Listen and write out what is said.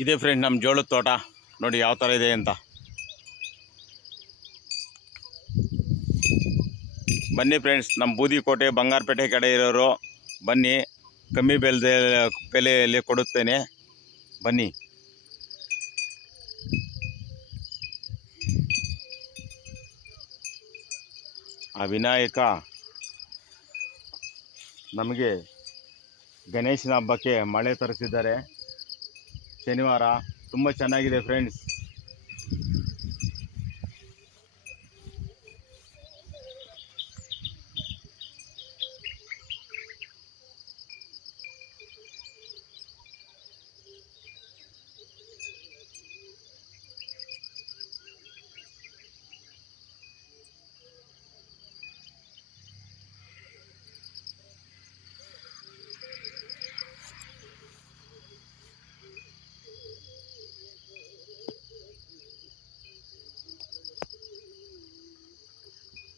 ಇದೆ ಫ್ರೆಂಡ್ ನಮ್ಮ ಜೋಳದ ತೋಟ. ನೋಡಿ ಯಾವ ಥರ ಇದೆ ಅಂತ. ಬನ್ನಿ ಫ್ರೆಂಡ್ಸ್ ನಮ್ಮ ಬೂದಿಕೋಟೆ, ಬಂಗಾರಪೇಟೆ ಕಡೆ ಇರೋರು, ಬನ್ನಿ. ಕಮ್ಮಿ ಬೆಲೆ ಬೆಲೆಯಲ್ಲಿ ಕೊಡುತ್ತೇನೆ. ಬನ್ನಿ. ಆ ವಿನಾಯಕ, ನಮಗೆ ಗಣೇಶನ ಹಬ್ಬಕ್ಕೆ ಮಳೆ ತರಿಸಿದ್ದಾರೆ. ಶನಿವಾರ. ತುಂಬ ಚೆನ್ನಾಗಿದೆ ಫ್ರೆಂಡ್ಸ್